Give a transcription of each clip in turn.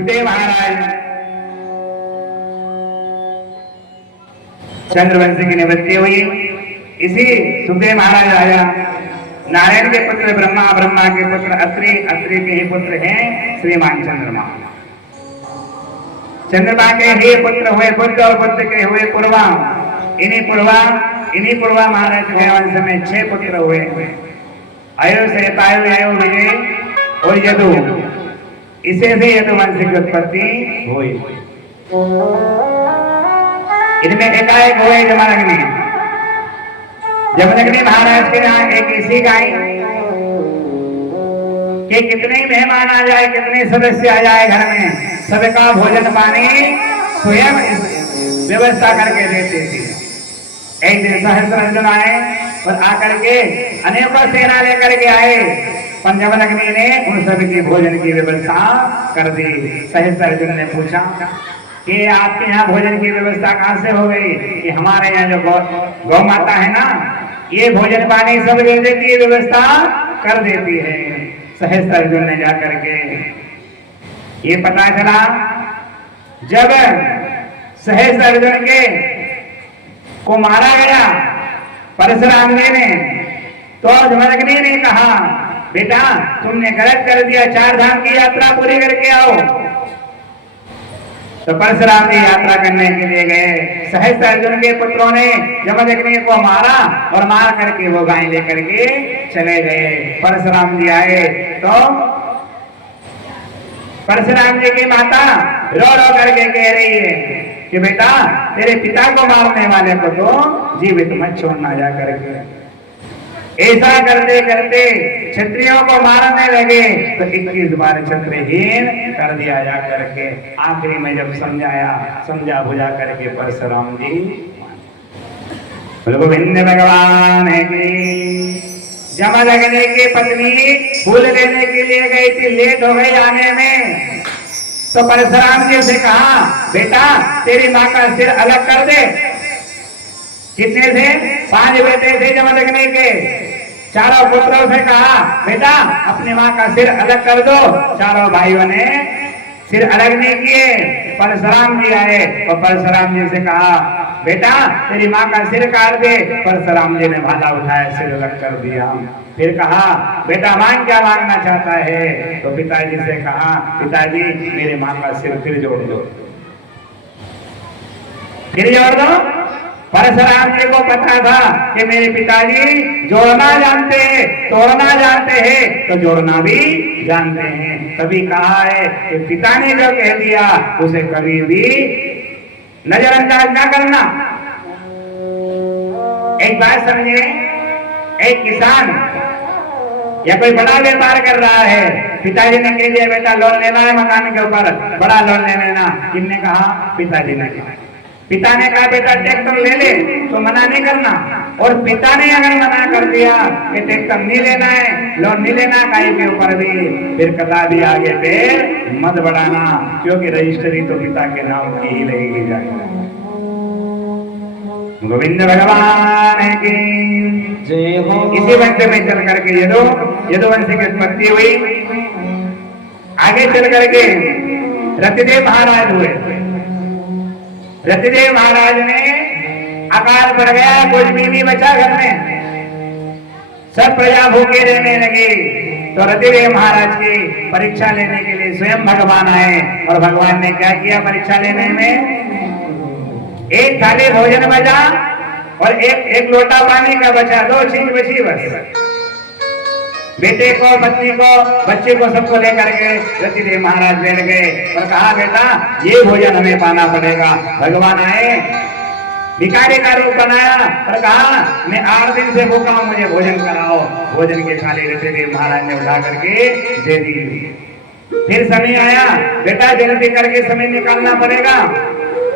सुखदेव महाराज चंद्रवंशी की निवृत्ति हुई। इसी सुखदेव महाराज राजा नारायण के पुत्र ब्रह्मा, ब्रह्मा के पुत्र अत्रि, अत्रि के ही पुत्र हैं श्रीमान चंद्रमा। चंद्रमा के ही पुत्र हुए बुद्ध और बुद्ध के हुए पूर्वा। इन्हीं पूर्वा महाराज के वंश में 6 पुत्र हुए। अयो से तायु, अयो विजय और यदु। इसे से यदु वंश की उत्पत्ति हुई। इनमें एकाएक हुए जमदग्नि। जमदग्नि महाराज के यहाँ एक इसी गाय कि कितने मेहमान आ जाए, कितने सदस्य आ जाए घर में, सबका भोजन पानी स्वयं व्यवस्था करके देते थे। एक दिन सहस्रार्जुन आए और आकर के अनेकों सेना लेकर के आए। जमदग्नि ने उन सबकी भोजन की व्यवस्था कर दी। सहस्रार्जुन ने पूछा कि आपके यहाँ भोजन की व्यवस्था कहाँ से हो गई? कि हमारे यहाँ जो गौ माता है ना, ये भोजन पानी सब दे देती है, व्यवस्था कर देती है। सहस्रार्जुन ने जाकर के ये पता चला, जब सहस्रार्जुन के को मारा गया परशुराम जी ने, तो जमदग्नि ने कहा बेटा तुमने गलत कर दिया, 4 धाम की यात्रा पूरी करके आओ। तो परशुराम जी यात्रा करने के लिए गए। सहस्रार्जुन के पुत्रों ने जमदग्नि को मारा और मार करके वो गाय लेकर के चले गए। परशुराम जी आए तो परशुराम जी की माता रो रो करके कह रही है कि बेटा तेरे पिता को मारने वाले को तो जीवित मत छोड़ना जा करके। ऐसा करते करते क्षत्रियों को मारने लगे तो 21 बार क्षत्रियहीन कर दिया जा करके। आखिरी में जब समझा बुझा करके परशुराम जी गोविंद भगवान की। जमदग्नि की पत्नी फूल लेने के लिए गई थी, लेट हो गई आने में। तो परशुराम जी से कहा बेटा तेरी माँ का सिर अलग कर दे। कितने थे? 5 बेटे थे जमदग्नि के। चारों पुत्रों से कहा बेटा अपनी माँ का सिर अलग कर दो। चारों भाइयों ने सिर अलग नहीं किए। परशुराम जी आए और परशुराम जी से कहा बेटा तेरी माँ का सिर काट दे। परशुराम जी ने भाला उठाया, सिर अलग कर दिया। फिर कहा बेटा मांग क्या मांगना चाहता है? तो पिताजी से कहा पिताजी मेरी माँ का सिर फिर जोड़ दो, फिर जोड़ दो। परशुराम जी को पता था कि मेरे पिताजी जोड़ना जानते हैं, तोड़ना जानते हैं, तो जोड़ना भी जानते हैं। तभी कहा है कि पिता ने जो कह दिया उसे कभी भी नजरअंदाज ना करना। एक बात समझे, एक किसान या कोई बड़ा व्यापार कर रहा है, पिताजी ने कह दिया बेटा लोन लेना है मकान के ऊपर, बड़ा लोन ले लेना। किसने कहा? पिताजी ने कहा। पिता ने कहा बेटा ट्रैक्टर ले ले, तो मना नहीं करना। और पिता ने अगर मना कर दिया कि ट्रैक्टर नहीं लेना है, लोन नहीं लेना गाय के ऊपर भी, फिर कदा भी आगे पैर मत बढ़ाना, क्योंकि रजिस्ट्री तो पिता के नाम की ही लगेगी जाएगी। गोविंद भगवान की जय हो। इसी वंश में चल करके यदुवंश की उत्पत्ति हुई। आगे चल करके रतिदेव महाराज हुए। रतिदेव महाराज ने अकाल पड़ गया, कुछ भी नहीं बचा घर में, सब प्रजा भूखे रहने लगी। तो रतिदेव महाराज की परीक्षा लेने के लिए स्वयं भगवान आए। और भगवान ने क्या किया परीक्षा लेने में? एक थाली भोजन बचा और एक लोटा पानी का बचा, 2 चीज बची बस। बेटे को, पत्नी को, बच्चे को, सबको लेकर के रतिदेव महाराज बैठ गए और कहा बेटा ये भोजन हमें पाना पड़ेगा। भगवान आए, भिखारी का रूप बनाया और कहा मैं 8 दिन से भूखा हूं, मुझे भोजन कराओ। भोजन की थाली रतिदेव महाराज ने उठा करके दे दी। फिर समय आया, बेटा जल्दी करके समय निकालना पड़ेगा।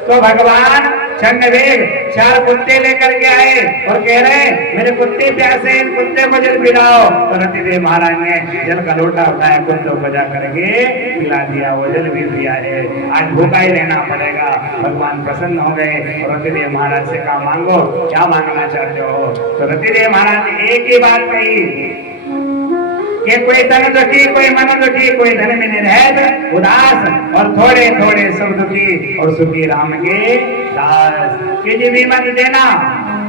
तो भगवान छन्नवेग 4 कुत्ते लेकर के आए और कह रहे मेरे कुत्ते प्यासे, इन कुत्ते को जल पिलाओ। तो रतिदेव महाराज ने जल का लोटा उठाया, कुत्तों को जा करके पिला दिया, वो जल भी दिया है। आज भूखा ही रहना पड़ेगा। भगवान प्रसन्न हो गए और रतिदेव महाराज से कहा मांगो, क्या मांगना चाहते हो? तो रतिदेव महाराज ने एक ही बात कही कि कोई तन दुखी, कोई मन दुखी, कोई धन में निरहत उदास, और थोड़े थोड़े सब दुखी और सुखी राम के दास। कि जी भी मत देना,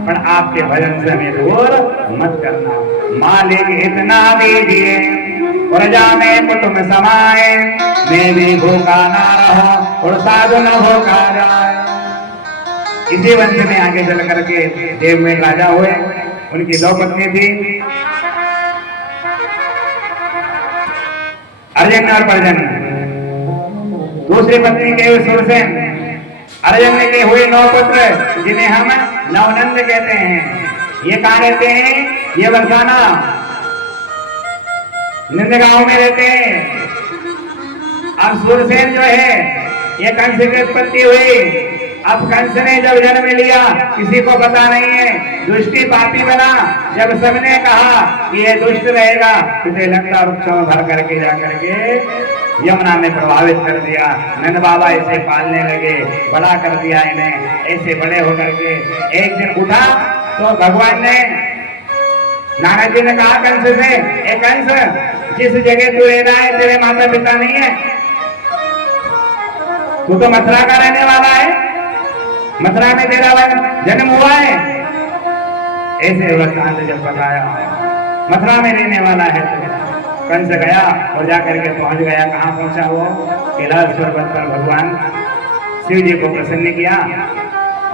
पर आपके भजन से हमें दूर मत करना। मालिक इतना दीजिए प्रजा में कुटुंब समाए, मैं भी भूखा ना रहो और साधु न भूखा जाए। इसी वंश में आगे चल करके देव में राजा हुए। उनकी 2 पत्नी थी, अर्जन और परजन। दूसरी पत्नी के सुरसेन। अर्जन के हुए 9 पुत्र, जिन्हें हम नवनंद कहते हैं। ये कहाँ रहते हैं? ये बरसाना नंद गांव में रहते हैं। अब सुरसेन जो है ये कंस की उत्पत्ति हुई। अब कंस ने जब जन्म लिया किसी को पता नहीं है, दुष्टि पापी बना। जब सबने कहा कि ये दुष्ट रहेगा, इसे लंका वृक्षों में भर करके जा करके यमुना में प्रभावित कर दिया। नंद बाबा इसे पालने लगे, बड़ा कर दिया इन्हें। ऐसे बड़े होकर के एक दिन उठा तो भगवान ने, नारद जी ने कहा कंस से, ए कंस, जिस जगह तू रह रहा है तेरे माता पिता नहीं है, तू तो मथुरा का रहने वाला है, मथुरा में तेरा जन्म हुआ है। ऐसे वृत्तांत जब बताया, मथुरा में रहने वाला है तो कंस गया और जाकर के पहुंच गया। कहाँ पहुंचा वो? कैलाश पर्वत पर भगवान शिव जी को प्रसन्न किया,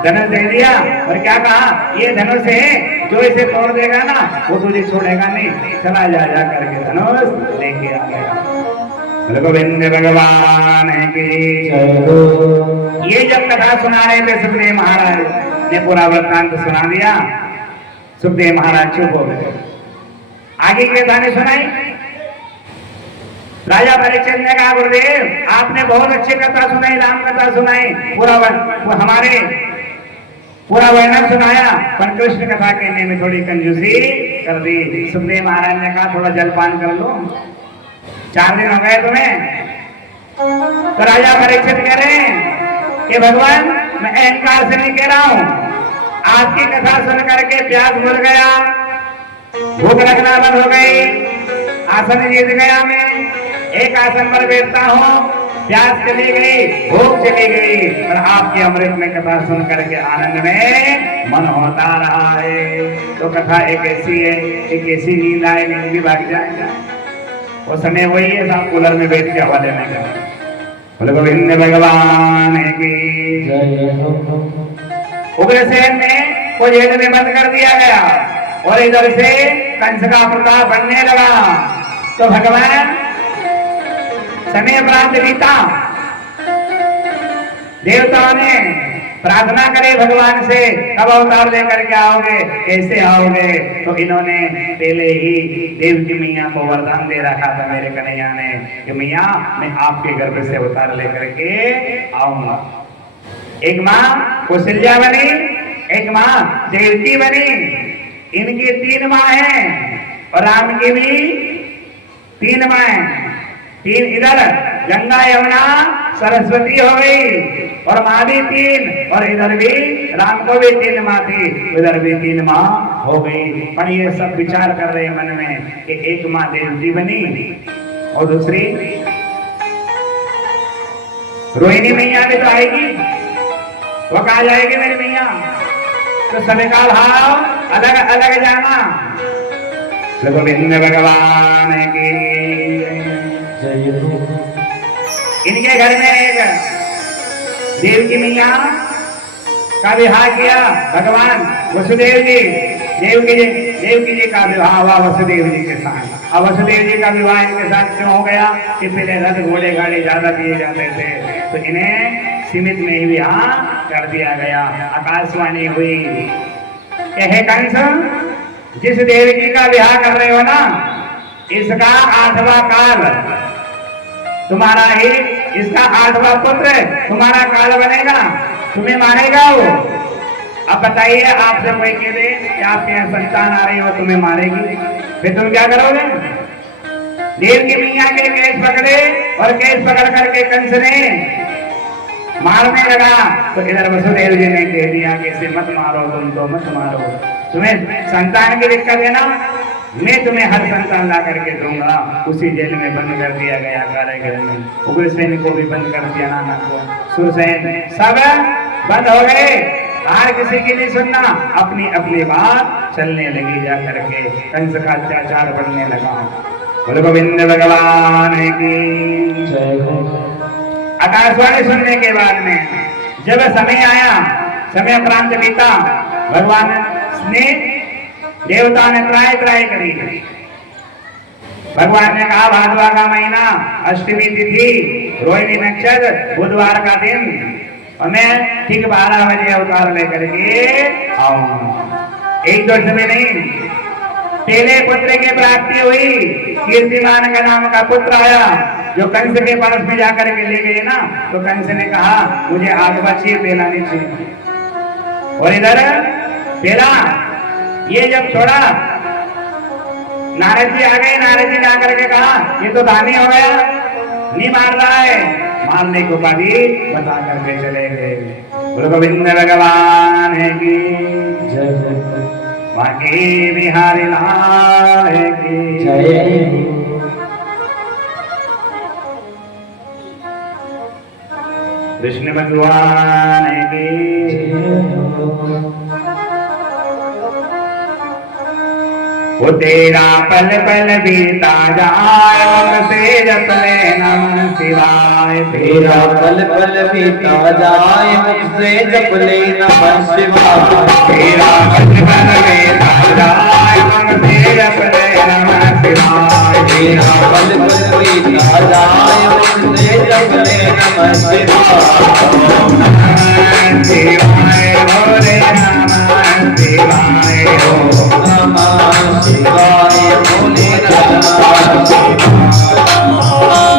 धनुष दे दिया और क्या कहा, ये धनुष है, जो इसे तोड़ देगा ना वो तुझे छोड़ेगा नहीं, चला जा करके धनुष लेके आ गया। गोविंद भगवान की ये जब कथा सुना रहे थे सुखदेव महाराज ने पूरा वृत्तांत सुना दिया। सुखदेव महाराज चुप हो गए। आगे की कथा ने सुनाई। राजा परीक्षित ने कहा, गुरुदेव आपने बहुत अच्छी कथा सुनाई, राम कथा सुनाई, हमारे पूरा वर्णन सुनाया, पर कृष्ण कथा कहने में थोड़ी कंजूसी कर दी। सुखदेव महाराज ने कहा थोड़ा जलपान कर लो, 4 दिन हो गए तुम्हें। तो राजा परीक्षित कह रहे हैं कि भगवान मैं अहंकार से नहीं कह रहा हूं, आपकी कथा सुन करके प्यास भूल गया, भूख लगना बंद हो गई, आसन जीत गया। मैं एक आसन पर बैठता हूं, प्यास चली गई, भूख चली गई, और आपके अमृत में कथा सुन करके आनंद में मन होता रहा है। तो कथा एक ऐसी है, एक ऐसी नींद आए, नींद भी भाग जाए। वो समय वही है, साहब कूलर में बैठ के हवा लेने का। बोले गोविंद भगवान की। उग्रसेन में को जेल में बंद कर दिया गया और इधर से कंस का प्रताप बढ़ने लगा। तो भगवान समय प्रांत बीता, देवताओं ने प्रार्थना करे भगवान से, कब अवतार लेकर के आओगे, कैसे आओगे। तो इन्होंने पहले ही देव की मैया को वरदान दे रखा था मेरे कन्हैया ने कि मैया मैं आपके गर्भ से अवतार लेकर के आऊंगा। एक माँ कौशल्या बनी, एक माँ देवकी बनी। इनकी 3 माँ हैं और राम की भी 3 माँ हैं। 3 इधर गंगा यमुना सरस्वती हो गई और माँ भी 3, और इधर भी राम को भी 3 माँ थी, इधर भी 3 माँ हो गई। पर ये सब विचार कर रहे मन में कि एक माँ देवकी बनी और दूसरी रोहिणी मैया भी तो आएगी, वो कहा जाएगी मेरी मैया। तो सभी का भाव अलग अलग जाना। गोविंद भगवान की। इनके घर में एक देव की मैया का विवाह किया भगवान वसुदेव जी। देवकी जी का विवाह हुआ वसुदेव जी के साथ। अब वसुदेव जी का विवाह इनके साथ क्यों हो गया कि पहले रथ घोड़े गाड़ी ज्यादा दिए जाते थे, तो इन्हें सीमित में ही विवाह कर दिया गया। आकाशवाणी हुई कि हे कंस, जिस देवकी का विवाह कर रहे हो ना, इसका 8वां काल तुम्हारा ही, इसका 8वां पुत्र तुम्हारा काल बनेगा, तुम्हें मारेगा वो। अब बताइए, आपसे कोई कह दे कि आपके यहाँ संतान आ रही है वो तुम्हें मारेगी, फिर तुम क्या करोगे? देव की मैया के केस पकड़े और केस पकड़ करके कंस ने मारने लगा। तो इधर वसुदेव जी ने कह दिया कि इसे मत मारो, तुम तो मत मारो, तुम्हें संतान की दिक्कत है ना, मैं तुम्हें हर संतान ला करके दूंगा। उसी जेल में बंद कर दिया गया कारागृह में। उग्रसेन को भी बंद कर दिया, नाना को, सुरसेन, सब बंद हो गए। हर किसी की नहीं सुनना, अपनी अपनी बात चलने लगी जा करके। कंस का अत्याचार बढ़ने लगा। बोलो गोविंद भगवान की जय। आकाशवाणी सुनने के बाद में जब समय आया, समय प्रांत बीता, भगवान ने, देवता ने त्राय त्राय करी। भगवान ने कहा भादवा का महीना, अष्टमी तिथि, रोहिणी नक्षत्र, बुधवार का दिन, और मैं ठीक 12 बजे अवतार लेकर के आऊंगा। एक दो समय नहीं, पहले पुत्र की प्राप्ति हुई। कीर्तिमान का नाम का पुत्र आया, जो कंस के पास में जाकर के ले गए ना, तो कंस ने कहा मुझे आग बची पेला नहीं चाहिए। और इधर पेला ये जब छोड़ा, नारद जी आ गए। नारद जी जाकर के कहा ये तो दानी हो गया, नहीं मार रहा है। मारने को कभी बता करके चले गए। बोलो गोविंद भगवान की जय। बाकी बिहारी लाल की जय। कृष्ण भगवान की वो तेरा पल पल बीता जाए, मुझसे जप ले नमः शिवाय। तेरा पल पल बीता जाए, मुझसे जप ले नमः शिवाय। तेरा पल पल बीता जाए, मुझसे जप ले नमः शिवाय। तेरा पल पल बीता जाए, मुझसे जप ले नमः शिवाय।